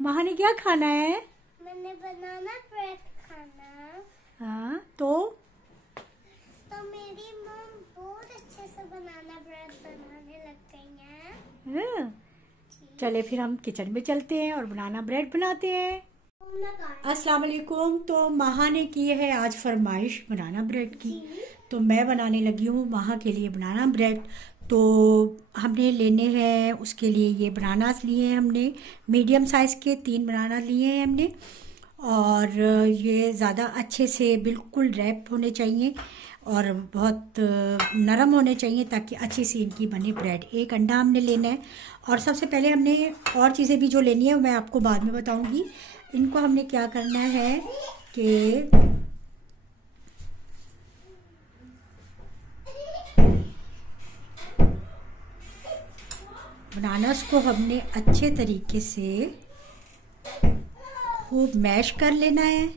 माँ ने क्या खाना है? मैंने बनाना ब्रेड खाना। हाँ तो मेरी मम्मी बहुत अच्छे से बनाना ब्रेड बनाने लग गई हैं। हाँ। चले फिर हम किचन में चलते हैं और बनाना ब्रेड बनाते हैं। अस्सलाम वालेकुम। तो माहा ने की है आज फरमाइश बनाना ब्रेड की, तो मैं बनाने लगी हूँ माहा के लिए बनाना ब्रेड। तो हमने लेने हैं उसके लिए ये बनानास लिए हैं हमने, मीडियम साइज़ के 3 बनाना लिए हैं हमने। और ये ज़्यादा अच्छे से बिल्कुल रैप होने चाहिए और बहुत नरम होने चाहिए ताकि अच्छी सी इनकी बने ब्रेड। 1 अंडा हमने लेना है और सबसे पहले हमने और चीज़ें भी जो लेनी है मैं आपको बाद में बताऊंगी। इनको हमने क्या करना है कि बनानास को हमने अच्छे तरीके से खूब मैश कर लेना है।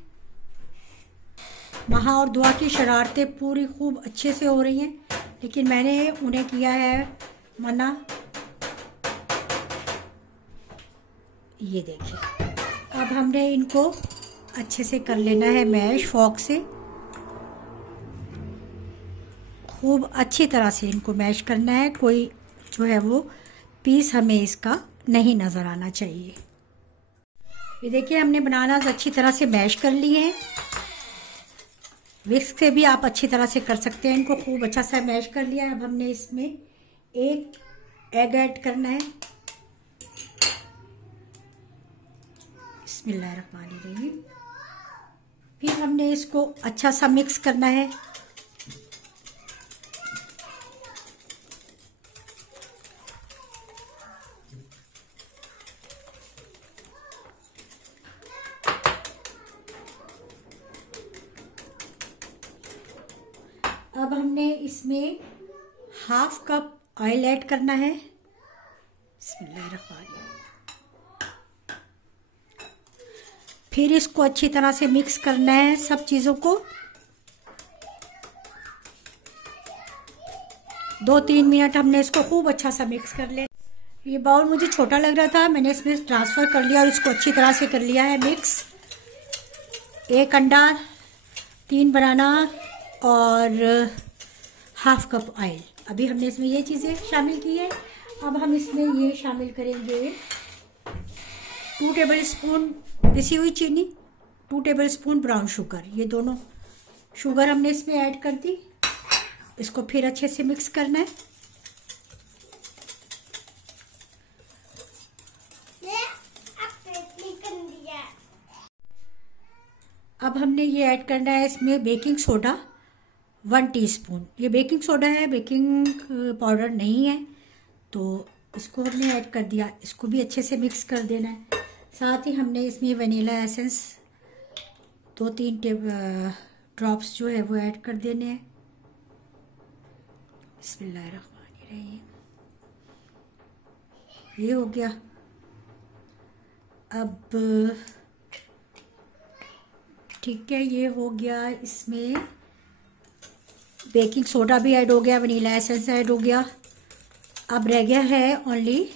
महा और दुआ की शरारतें पूरी खूब अच्छे से हो रही हैं, लेकिन मैंने उन्हें किया है मना। ये देखिए, अब हमने इनको अच्छे से कर लेना है मैश फोक से। खूब अच्छी तरह से इनको मैश करना है, कोई जो है वो पीस हमें इसका नहीं नज़र आना चाहिए। ये देखिए, हमने बनाना अच्छी तरह से मैश कर लिए हैं। विस्क से भी आप अच्छी तरह से कर सकते हैं। इनको खूब अच्छा सा मैश कर लिया है। अब हमने इसमें 1 एग ऐड करना है। बिस्मिल्लाहिर्रहमानिर्रहीम। फिर हमने इसको अच्छा सा मिक्स करना है। अब हमने इसमें 1/2 कप ऑयल ऐड करना है। बिस्मिल्लाहिर्रहमानिर्रहीम। फिर इसको अच्छी तरह से मिक्स करना है सब चीज़ों को। 2-3 मिनट हमने इसको खूब अच्छा सा मिक्स कर लिया। ये बाउल मुझे छोटा लग रहा था, मैंने इसमें ट्रांसफ़र कर लिया और इसको अच्छी तरह से कर लिया है मिक्स। 1 अंडा, 3 बनाना और 1/2 कप ऑयल। अभी हमने इसमें ये चीज़ें शामिल की है। अब हम इसमें ये शामिल करेंगे 2 टेबलस्पून पिसी हुई चीनी, 2 टेबलस्पून ब्राउन शुगर। ये दोनों शुगर हमने इसमें ऐड कर दी। इसको फिर अच्छे से मिक्स करना है। अब हमने ये ऐड करना है इसमें बेकिंग सोडा 1 टीस्पून। ये बेकिंग सोडा है, बेकिंग पाउडर नहीं है, तो इसको हमने ऐड कर दिया। इसको भी अच्छे से मिक्स कर देना है। साथ ही हमने इसमें वनीला एसेंस 2-3 ड्रॉप्स जो है वो ऐड कर देने हैं। बिस्मिल्लाहिर्रहमानिर्रहीम। ये हो गया। अब ठीक है, ये हो गया। इसमें बेकिंग सोडा भी ऐड हो गया, वनीला एसेंस ऐड हो गया। अब रह गया है ओनली,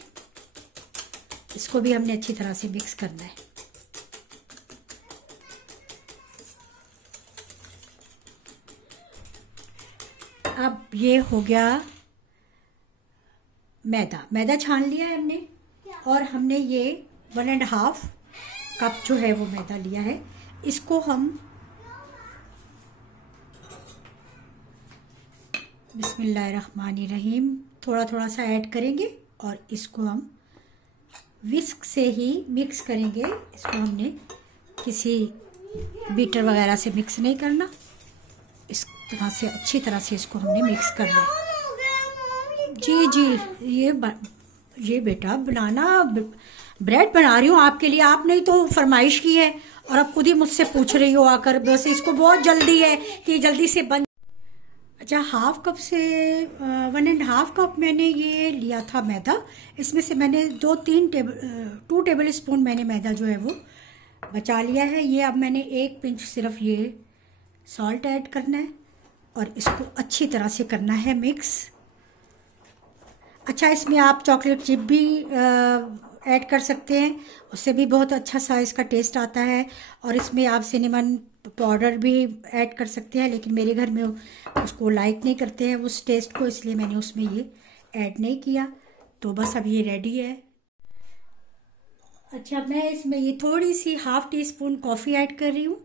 इसको भी हमने अच्छी तरह से मिक्स करना है। अब ये हो गया मैदा छान लिया है हमने, और हमने ये 1.5 कप जो है वो मैदा लिया है। इसको हम बिस्मिल्लाहिर्रहमानिर्रहीम थोड़ा थोड़ा सा ऐड करेंगे और इसको हम विस्क से ही मिक्स करेंगे। इसको हमने किसी बीटर वगैरह से मिक्स नहीं करना। इस तरह से अच्छी तरह से इसको हमने मिक्स करना है। जी, ये बेटा बनाना ब्रेड बना रही हूँ आपके लिए। आपने ही तो फरमाइश की है और अब खुद ही मुझसे पूछ रही हो आकर। बस इसको बहुत जल्दी है कि जल्दी से बन। अच्छा, 1/2 कप से 1.5 कप मैंने ये लिया था मैदा। इसमें से मैंने 2 टेबल स्पून मैंने मैदा जो है वो बचा लिया है। ये अब मैंने 1 पिंच सिर्फ ये सॉल्ट ऐड करना है और इसको अच्छी तरह से करना है मिक्स। अच्छा, इसमें आप चॉकलेट चिप भी ऐड कर सकते हैं, उससे भी बहुत अच्छा सा इसका टेस्ट आता है। और इसमें आप सिनेमन पाउडर भी ऐड कर सकते हैं, लेकिन मेरे घर में उसको लाइक नहीं करते हैं उस टेस्ट को, इसलिए मैंने उसमें ये ऐड नहीं किया। तो बस अब ये रेडी है। अच्छा, मैं इसमें ये थोड़ी सी ½ टीस्पून कॉफ़ी ऐड कर रही हूँ,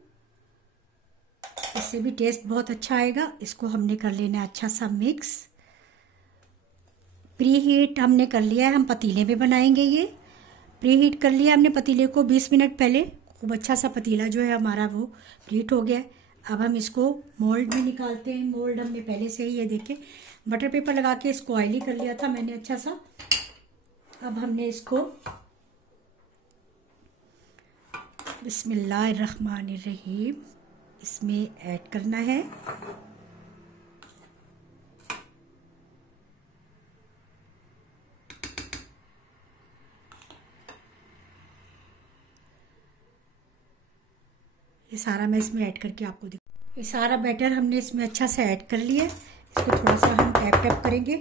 इससे भी टेस्ट बहुत अच्छा आएगा। इसको हमने कर लेना है अच्छा सा मिक्स। प्री हीट हमने कर लिया है, हम पतीले में बनाएंगे ये। प्री हीट कर लिया हमने पतीले को 20 मिनट पहले। खूब अच्छा सा पतीला जो है हमारा वो प्री हीट हो गया। अब हम इसको मोल्ड में निकालते हैं। मोल्ड हमने पहले से ही ये देखे बटर पेपर लगा के इसको ऑयली कर लिया था मैंने अच्छा सा। अब हमने इसको बिस्मिल्लाहिर्रहमानिर्रहीम इसमें ऐड करना है। ये सारा मैं इसमें ऐड करके आपको दिखा। ये सारा बैटर हमने इसमें अच्छा से ऐड कर लिया है। इसको थोड़ा सा हम टैप टैप करेंगे।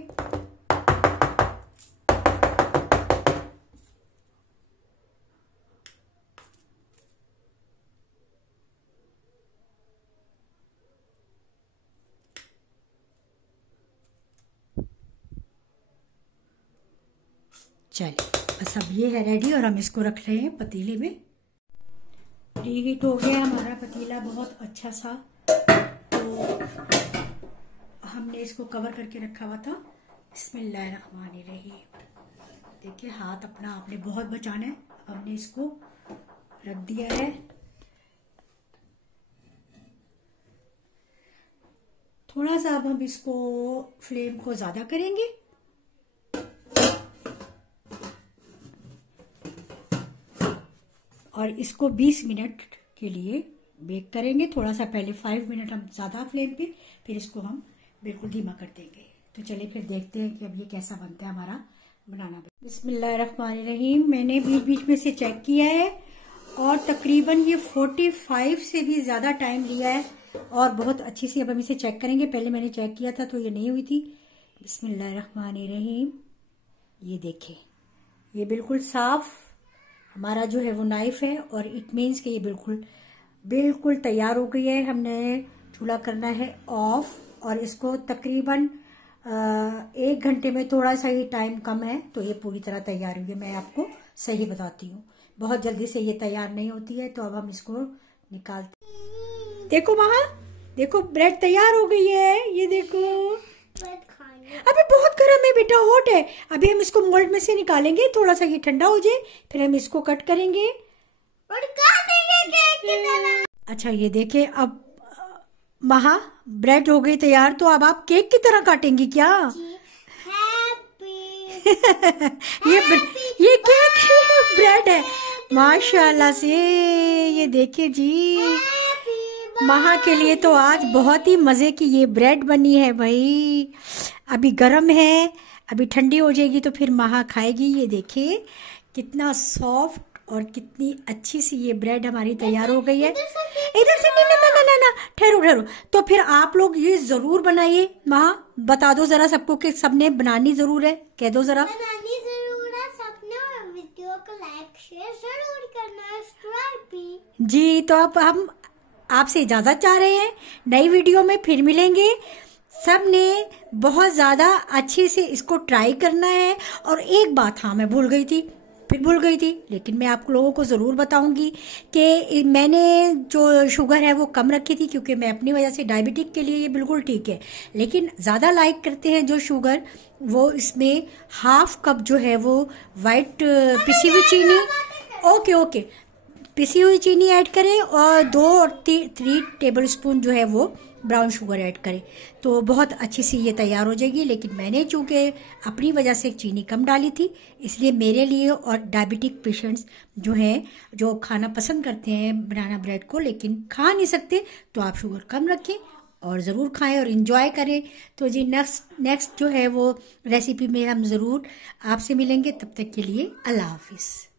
चलिए बस अब ये है रेडी और हम इसको रख रहे हैं पतीले में। रीहीट हो गया हमारा पतीला बहुत अच्छा सा। तो हमने इसको कवर करके रखा हुआ था। बिस्मिल्लाहिर्रहमानिर्रहीम। देखिए हाथ अपना आपने बहुत बचाना है। हमने इसको रख दिया है। थोड़ा सा अब हम इसको फ्लेम को ज्यादा करेंगे और इसको 20 मिनट के लिए बेक करेंगे। थोड़ा सा पहले 5 मिनट हम ज़्यादा फ्लेम पे, फिर इसको हम बिल्कुल धीमा कर देंगे। तो चलिए फिर देखते हैं कि अब ये कैसा बनता है हमारा बनाना। बिस्मिल्लाहिर्रहमानिर्रहीम। मैंने बीच बीच में से चेक किया है और तकरीबन ये 45 से भी ज़्यादा टाइम लिया है और बहुत अच्छी सी। अब हम इसे चेक करेंगे। पहले मैंने चेक किया था तो ये नहीं हुई थी। बिस्मिल्लाहिर्रहमानिर्रहीम। ये देखें, ये बिल्कुल साफ हमारा जो है वो नाइफ है और इट मीन्स कि ये बिल्कुल तैयार हो गई है। हमने चूल्हा करना है ऑफ और इसको तकरीबन 1 घंटे में, थोड़ा सा ही टाइम कम है तो ये पूरी तरह तैयार हुई है। मैं आपको सही बताती हूँ, बहुत जल्दी से ये तैयार नहीं होती है। तो अब हम इसको निकालते। देखो वहाँ, देखो ब्रेड तैयार हो गई है। ये देखो, अभी बहुत गर्म है बेटा, हॉट है। अभी हम इसको मोल्ड में से निकालेंगे, थोड़ा सा ये ठंडा हो जाए फिर हम इसको कट करेंगे और काटेंगे केक की तरह। अच्छा ये देखिए, अब महा ब्रेड हो गई तैयार। तो अब आप केक की तरह काटेंगी क्या? ये केक ब्रेड है माशाल्लाह से। ये देखिए जी, महा के लिए तो आज बहुत ही मजे की ये ब्रेड बनी है भाई। अभी गर्म है, अभी ठंडी हो जाएगी तो फिर महा खाएगी। ये देखिए कितना सॉफ्ट और कितनी अच्छी सी ये ब्रेड हमारी तैयार हो गई है। इधर से नहीं, ना ठहरो। तो फिर आप लोग ये जरूर बनाइए। महा बता दो जरा सबको कि सबने बनानी जरूर है, कह दो जरा। बनानी जरूर है सबने और वीडियो को लाइक शेयर जरूर करना, सब्सक्राइब भी। जी, तो अब हम आपसे इजाजत चाह रहे हैं। नई वीडियो में फिर मिलेंगे। सब ने बहुत ज़्यादा अच्छे से इसको ट्राई करना है। और एक बात हाँ मैं भूल गई थी, लेकिन मैं आप लोगों को ज़रूर बताऊंगी कि मैंने जो शुगर है वो कम रखी थी, क्योंकि मैं अपनी वजह से डायबिटिक के लिए ये बिल्कुल ठीक है। लेकिन ज़्यादा लाइक करते हैं जो शुगर, वो इसमें ½ कप जो है वो वाइट पिसी हुई चीनी, ओके पिसी हुई चीनी ऐड करें और 2 और 3 टेबल स्पून जो है वो ब्राउन शुगर ऐड करें तो बहुत अच्छी सी ये तैयार हो जाएगी। लेकिन मैंने चूँकि अपनी वजह से चीनी कम डाली थी, इसलिए मेरे लिए और डायबिटिक पेशेंट्स जो हैं, जो खाना पसंद करते हैं बनाना ब्रेड को लेकिन खा नहीं सकते, तो आप शुगर कम रखें और ज़रूर खाएं और इन्जॉय करें। तो जी नेक्स्ट जो है वो रेसिपी में हम ज़रूर आपसे मिलेंगे। तब तक के लिए अल्लाह हाफिज़।